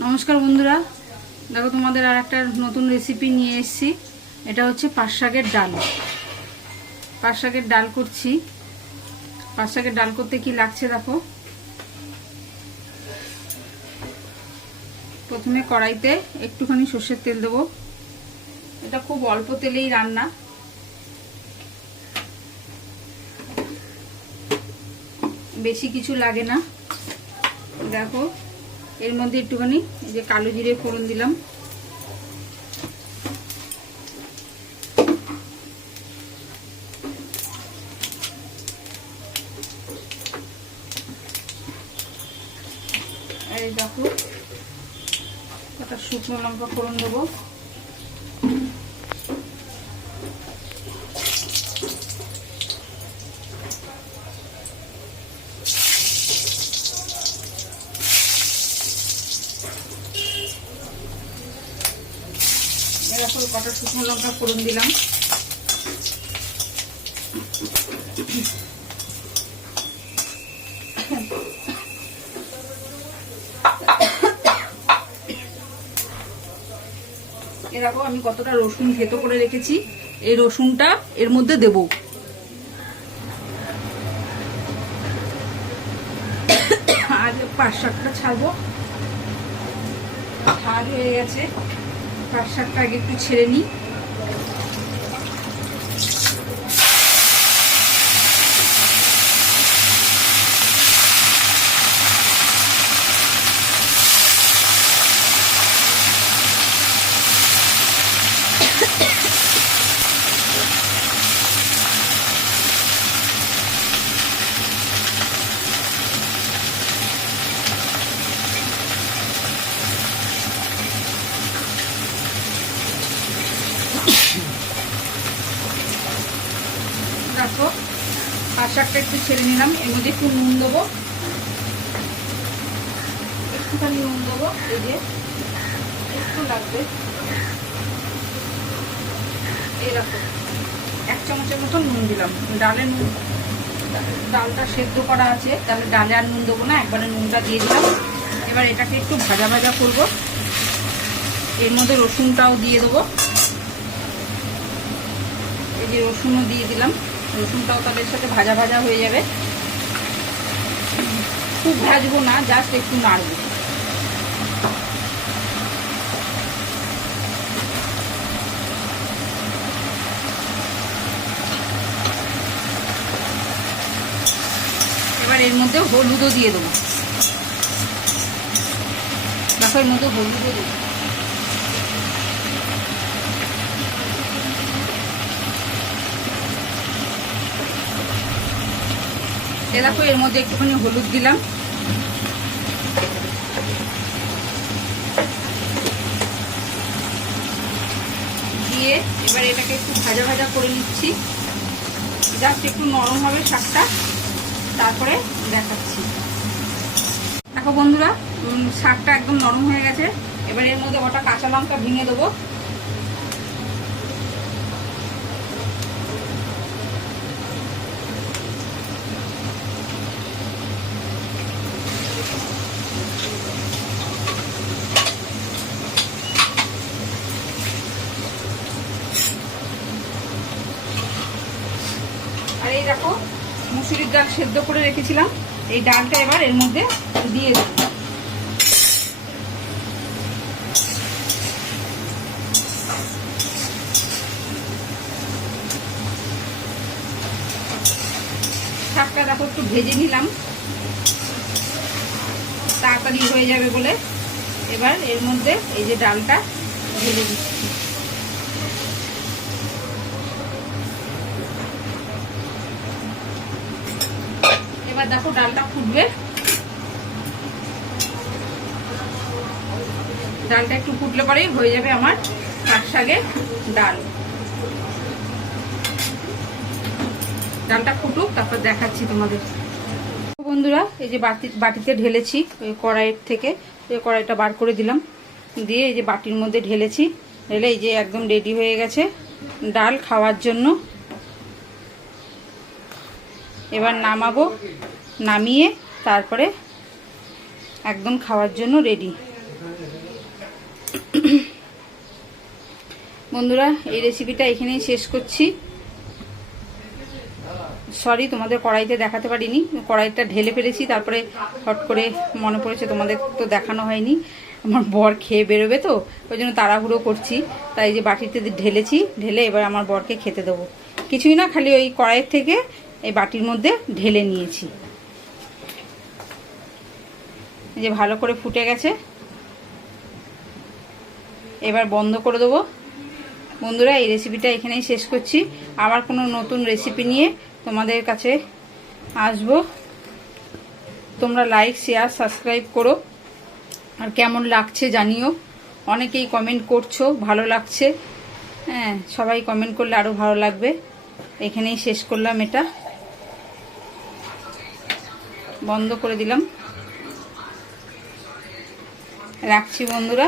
নমস্কার বন্ধুরা। দেখো, তোমাদের আর একটা নতুন রেসিপি নিয়ে এসেছি। এটা হচ্ছে পাট শাকের ডাল। পাট শাকের ডাল করছি। পাট শাকের ডাল করতে কি লাগছে দেখো? প্রথমে কড়াইতে একটুখানি সর্ষের তেল দেবো। এটা খুব অল্প তেলেই রান্না। বেশি কিছু লাগে না। দেখো এর মধ্যে একটুখানি এই যে কালো জিরে ফোড়ন দিলাম। এই দেখো, একটা শুকনো লঙ্কা ফোড়ন দেবো। এরকম কটা শুকনো লঙ্কা ফোড়ন দিলাম। এরকম আমি কতটা রসুন থেতো করে রেখেছি, এই রসুনটা এর মধ্যে দেব। আর পাঁচ শাকটা ছাড়বো। ছাড় হয়ে গেছে। শাকটা আগে একটু ছেড়ে নিই দেখো শাকটা একটু ছেড়ে নিলাম, এর মধ্যে একটু নুন দেবো। একটুখানি নুন দেবো, এই যে একটু লাগবে। এরকম এক চামচের মতো নুন দিলাম। ডালে নুন, ডালটা সেদ্ধ করা আছে, তাহলে ডালে আর নুন দেবো না, একবারে নুনটা দিয়ে দিলাম। এবার এটাকে একটু ভাজা ভাজা করব। এর মধ্যে রসুনটাও দিয়ে দেবো। এই যে রসুনও দিয়ে দিলাম। রসুনটাও তাদের সাথে ভাজা ভাজা হয়ে যাবে। খুব ভাজবো না জাস্ট একটু নাড়বো। এবার এর মধ্যে হলুদও দিয়ে দেবো। দেখো এর মধ্যে হলুদও দেবো। এ দেখো এর মধ্যে একটুখানি হলুদ দিলাম। দিয়ে এবার এটাকে একটু ভাজা ভাজা করে নিচ্ছি। জাস্ট একটু নরম হবে শাকটা, তারপরে দেখাচ্ছি। দেখো বন্ধুরা শাকটা একদম নরম হয়ে গেছে। এবার এর মধ্যে ওটা কাঁচা লঙ্কা ভেঙে দেবো। এই দেখো, মুসুরির ডাল সেদ্ধ করে রেখেছিলাম। এই ডালটা এবার এর মধ্যে দিয়ে দেব। শাকটা দেখো একটু ভেজে নিলাম। তাড়াতাড়ি হয়ে যাবে বলে। এবার এর মধ্যে এই যে ডালটা ভেজে দিচ্ছি এবার দেখো ডালটা ফুটবে। ডালটা একটু ফুটলে পরেই হয়ে যাবে আমার পাট শাকের ডাল। ডালটা ফুটুক, তারপর দেখাচ্ছি তোমাদের। বন্ধুরা, এই যে বাটি, বাটিতে ঢেলেছি, ওই কড়াইয়ের থেকে, ওই কড়াইটা বার করে দিলাম। দিয়ে এই যে বাটির মধ্যে ঢেলেছি, ঢেলে এই যে একদম রেডি হয়ে গেছে। ডাল খাওয়ার জন্য এবার নামাবো, নামিয়ে তারপরে একদম খাওয়ার জন্য রেডি বন্ধুরা, এই রেসিপিটা এখানেই শেষ করছি। সরি তোমাদের কড়াইতে দেখাতে পারিনি। কড়াইটা ঢেলে ফেলেছি, তারপরে হট করে মনে পড়েছে তোমাদের তো দেখানো হয়নি। আমার বর খেয়ে বেরোবে তো, ওই জন্য তাড়াহুড়ো করছি। তাই যে বাটিতে ঢেলেছি, ঢেলে এবার আমার বরকে খেতে দেবো। কিছুই না, খালি ওই কড়াইয়ের থেকে এই বাটির মধ্যে ঢেলে নিয়েছি। যে ভালো করে ফুটে গেছে। এবার বন্ধ করে দেবো। বন্ধুরা, এই রেসিপিটা এখানেই শেষ করছি। আবার কোনো নতুন রেসিপি নিয়ে তোমাদের কাছে আসব। তোমরা লাইক শেয়ার সাবস্ক্রাইব করো। আর কেমন লাগছে জানিও। অনেকেই কমেন্ট করছ, ভালো লাগছে। হ্যাঁ সবাই কমেন্ট করলে আরও ভালো লাগবে। এখানেই শেষ করলাম এটা। বন্ধ করে দিলাম। রাখছি বন্ধুরা।